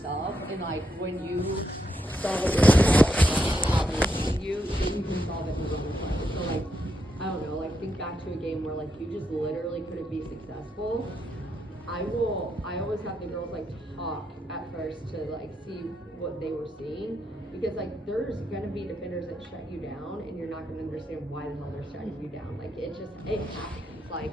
yourself, and like when you solve it yourself, how they're seeing you, then you can solve it in the other play. So like, I don't know, like think back to a game where like you just literally couldn't be successful. I always have the girls like talk at first to like see what they were seeing, because like there's gonna be defenders that shut you down and you're not gonna understand why the hell they're shutting you down. Like it happens. Like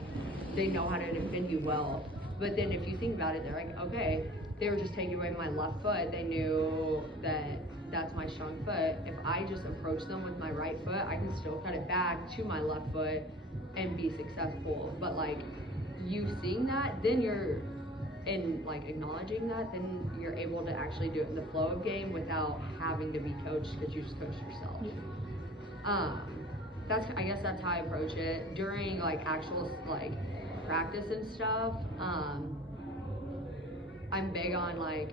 they know how to defend you well. But then if you think about it, they're like, okay, they were just taking away my left foot. They knew that that's my strong foot. If I just approach them with my right foot, I can still cut it back to my left foot and be successful. But like you seeing that, then you're and like acknowledging that, then you're able to actually do it in the flow of game without having to be coached, because you just coach yourself. I guess that's how I approach it during like actual like practice and stuff. I'm big on like,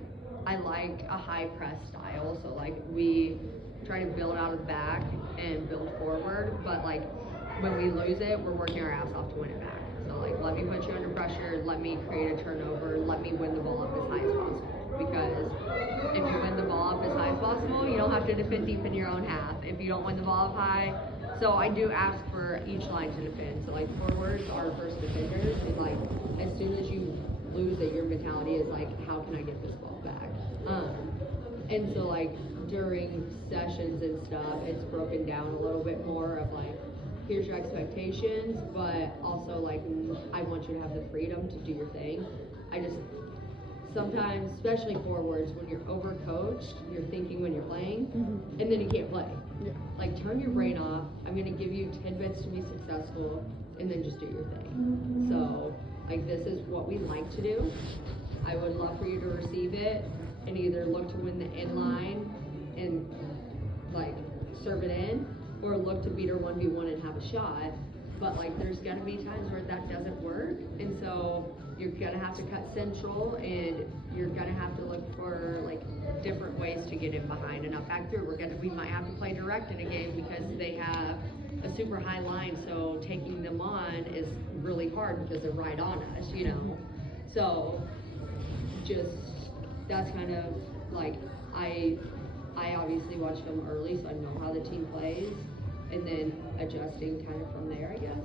I like a high press style, so like we try to build out of the back and build forward, but like when we lose it, we're working our ass off to win it back. So like, let me put you under pressure, let me create a turnover, let me win the ball up as high as possible. Because if you win the ball up as high as possible, you don't have to defend deep in your own half. If you don't win the ball up high, so I do ask for each line to defend. So like forwards are first defenders, and like as soon as you lose it, your mentality is like, how can I get this ball back? And so like during sessions and stuff, it's broken down a little bit more of like, here's your expectations, but also like, I want you to have the freedom to do your thing. I just, sometimes, especially forwards, when you're overcoached, you're thinking when you're playing, and then you can't play. Yeah. Like, turn your brain off. I'm gonna give you tidbits to be successful, and then just do your thing. So, like, this is what we like to do. I would love for you to receive it and either look to win the end line and like serve it in, or look to beat her 1v1 and have a shot. But like there's gonna be times where that doesn't work, and so you're gonna have to cut central, and you're gonna have to look for like different ways to get in behind. And up back through, we might have to play direct in a game because they have a super high line, so taking them on is really hard because they're right on us, you know. So just that's kind of like I obviously watch film early, so I know how the team plays, and then adjusting kind of from there, I guess.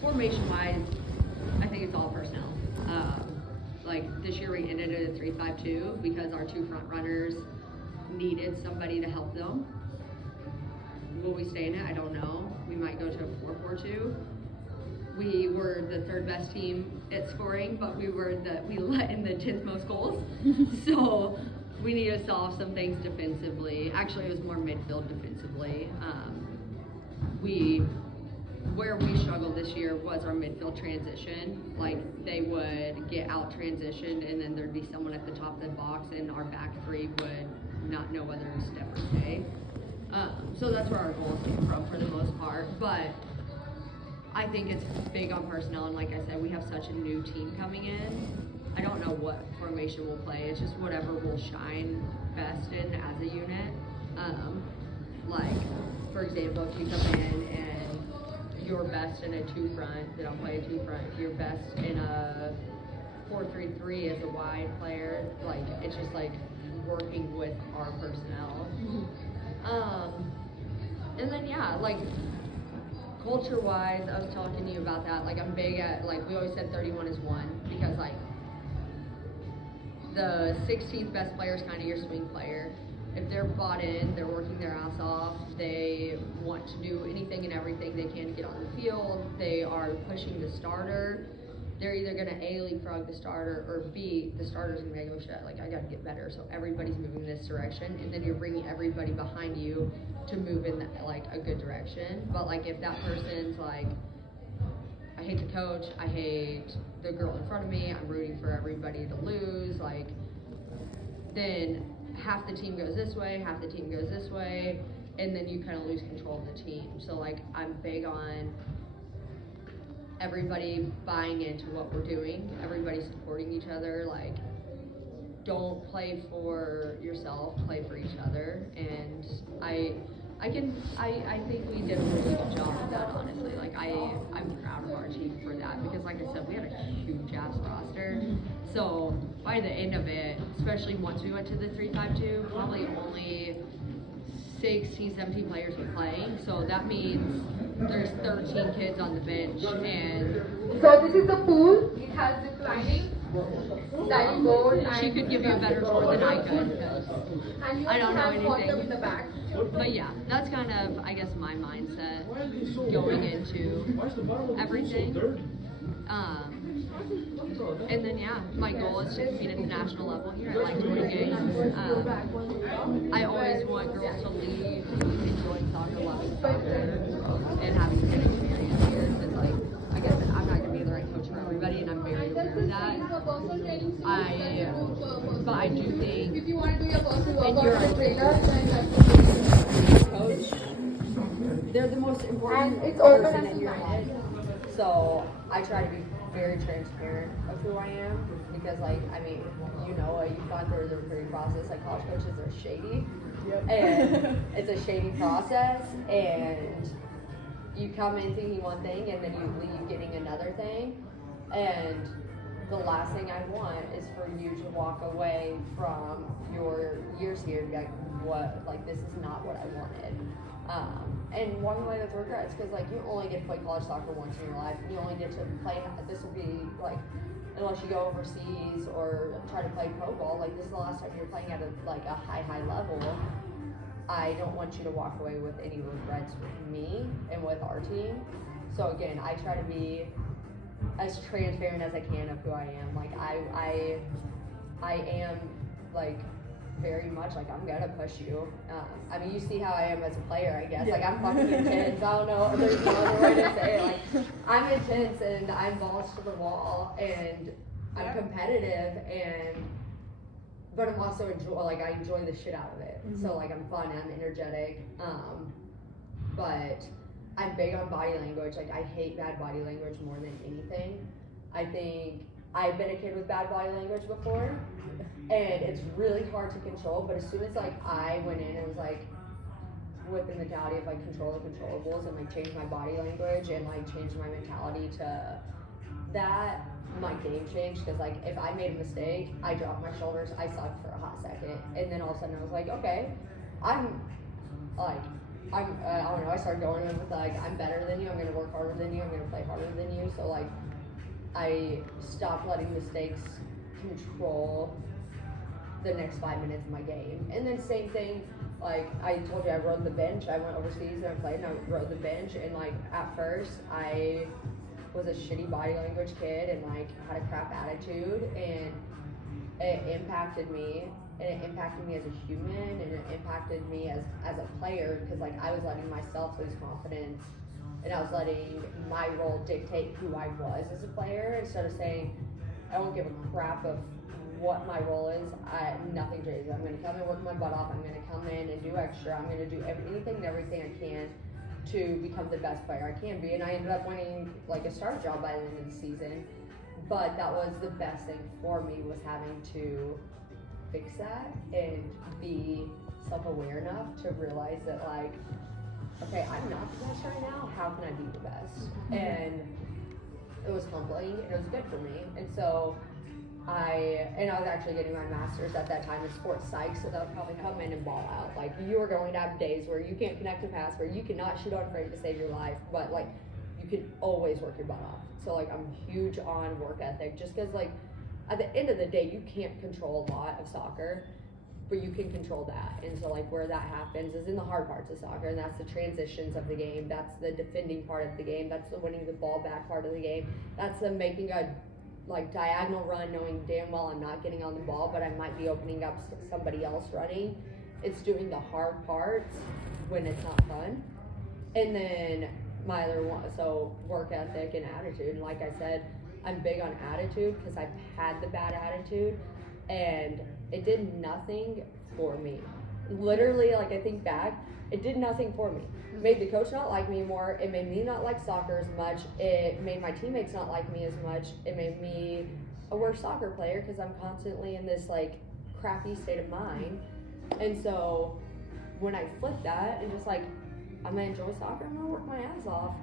Formation wise, I think it's all personnel. Like this year we ended at a 3-5-2 because our two front runners needed somebody to help them. Will we stay in it? I don't know. We might go to a 4-4-2. We were the third best team at scoring, but we let in the 10th most goals. So we need to solve some things defensively. Actually, it was more midfield defensively. Where we struggled this year was our midfield transition. Like they would get out transitioned, and then there'd be someone at the top of the box, and our back three would not know whether to step or stay. So that's where our goals came from for the most part. But I think it's big on personnel, and like I said, we have such a new team coming in. I don't know what formation we'll play. It's just whatever will shine best in as a unit. Like, for example, if you come in and you're best in a 2-front, then I'll play a 2-front. If you're best in a 4-3-3 as a wide player, like, it's just like working with our personnel. And then, yeah, like, culture-wise, I was talking to you about that. Like, I'm big at, like, we always said 31 is 1, because, like, the 16th best player is kind of your swing player. If they're bought in, they're working their ass off, they want to do anything and everything they can to get on the field, they are pushing the starter, they're either going to A, leapfrog the starter, or B, the starter's going to be like, oh shit, like I got to get better, so everybody's moving this direction, and then you're bringing everybody behind you to move in like a good direction. But like if that person's like, I hate the coach, I hate the girl in front of me, I'm rooting for everybody to lose, like, then half the team goes this way, half the team goes this way, and then you kind of lose control of the team. So like I'm big on everybody buying into what we're doing, everybody supporting each other. Like, don't play for yourself, play for each other. And I I think we did a really good job with that, honestly. Like, I'm proud of our team for that because, like I said, we had a huge ass roster. So by the end of it, especially once we went to the 3-5-2, probably only 16, 17 players were playing. So that means there's 13 kids on the bench, and So this is the pool. It has this lining. Sliding board. She could give you a better tour than I could. And you I don't know have water in anything. the back. But yeah, that's kind of, I guess, my mindset going into everything. And then yeah, my goal is to compete at the national level here. I like to win games. I always want girls to leave enjoying soccer, loving soccer, and having a good experience here. Because like I said, I'm not gonna be the right coach for everybody, and I'm very aware of that. But I do think, If you want to do your personal and you're workout a trailer, then that's coach, they're the most important And it's open person as in your a life. So I try to be very transparent of who I am because, like, I mean, you know, you've gone through the recruiting process. Like, college coaches are shady, and it's a shady process. And you come in thinking one thing, and then you leave getting another thing. And the last thing I want is for you to walk away from your years here and be like, what? Like, this is not what I wanted. And walking away with regrets because, like, you only get to play college soccer once in your life. You only get to play, this will be, like, unless you go overseas or try to play pro ball, like, this is the last time you're playing at a high level. I don't want you to walk away with any regrets with me and with our team. So, again, I try to be as transparent as I can of who I am. Like, I am, like, very much like, I'm gonna push you. I mean, you see how I am as a player, I guess. Like, I'm fucking intense. I don't know. There's no other way to say it. Like, I'm intense and I'm balls to the wall and I'm competitive but I'm also I enjoy the shit out of it. Mm-hmm. So, like, I'm fun, I'm energetic. But I'm big on body language. Like, I hate bad body language more than anything. I think I've been a kid with bad body language before, and it's really hard to control, but as soon as, like, I went in and was, like, with the mentality of, like, control the controllables and, like, change my body language and, like, change my mentality to that, my game changed, because, like, if I made a mistake, I dropped my shoulders, I sucked for a hot second, and then all of a sudden I was like, okay, I don't know, I started going in with, like, I'm better than you, I'm gonna work harder than you, I'm gonna play harder than you, so, like, I stopped letting mistakes control the next 5 minutes of my game. And then same thing, like I told you, I rode the bench. I went overseas and I played and I rode the bench, and like at first I was a shitty body language kid and like had a crap attitude, and it impacted me. And it impacted me as a human, and it impacted me as a player, because like I was letting myself lose confidence, and I was letting my role dictate who I was as a player, instead of saying, I don't give a crap of what my role is. Nothing changes. I'm going to come and work my butt off. I'm going to come in and do extra. I'm going to do anything and everything I can to become the best player I can be. And I ended up winning like a start job by the end of the season. But that was the best thing for me, was having to fix that and be self-aware enough to realize that, like, okay, I'm not the best right now. How can I be the best? And it was humbling, and it was good for me. And so I was actually getting my master's at that time in sports psych, so that would probably come in and ball out. Like, you are going to have days where you can't connect a pass, where you cannot shoot on frame to save your life, but like, you can always work your butt off. So like, I'm huge on work ethic, just because like, at the end of the day, you can't control a lot of soccer, but you can control that. And so like, where that happens is in the hard parts of soccer, and that's the transitions of the game, that's the defending part of the game, that's the winning the ball back part of the game, that's the making a like diagonal run knowing damn well I'm not getting on the ball, but I might be opening up somebody else running. It's doing the hard parts when it's not fun. And then my other one, so work ethic and attitude. And like I said, I'm big on attitude because I've had the bad attitude, and it did nothing for me. Literally, like, I think back, it did nothing for me. It made the coach not like me more. It made me not like soccer as much. It made my teammates not like me as much. It made me a worse soccer player because I'm constantly in this like crappy state of mind. And so when I flipped that and just like, I'm gonna enjoy soccer, I'm gonna work my ass off,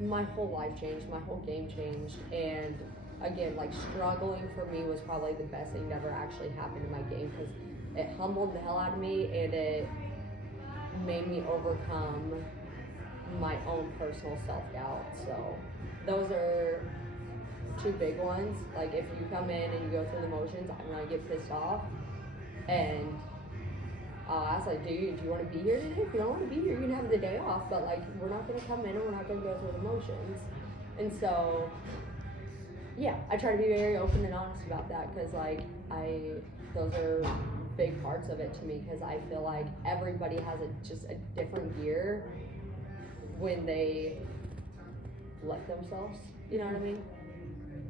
my whole life changed, my whole game changed. And again, like struggling for me was probably the best thing that ever actually happened in my game, because it humbled the hell out of me and it made me overcome my own personal self-doubt. So those are two big ones. Like if you come in and you go through the motions, I'm gonna get pissed off, and I'll ask like, do you want to be here today? If you don't want to be here, you can have the day off, but like we're not gonna come in and we're not gonna go through the motions. And so yeah, I try to be very open and honest about that, because like those are big parts of it to me, because I feel like everybody has just a different gear when they let themselves, you know what I mean?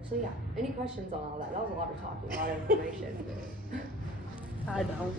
So yeah, any questions on all that? That was a lot of talking, a lot of information. I don't.